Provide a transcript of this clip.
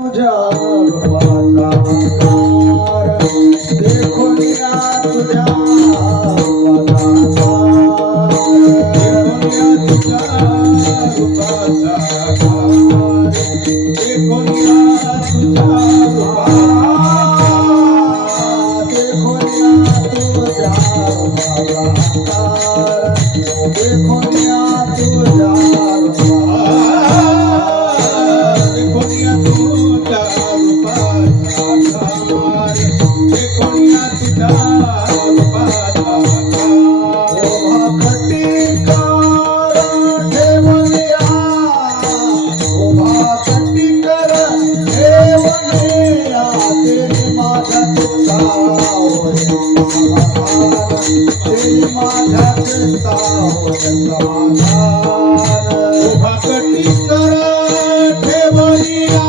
तुझ्या रूपाचा आकार देखून या तुझ्या रूपाचा आकार देखून या तुझ्या रूपाचा आकार देखून या तुझ्या उभा कटी कर ठेवलिया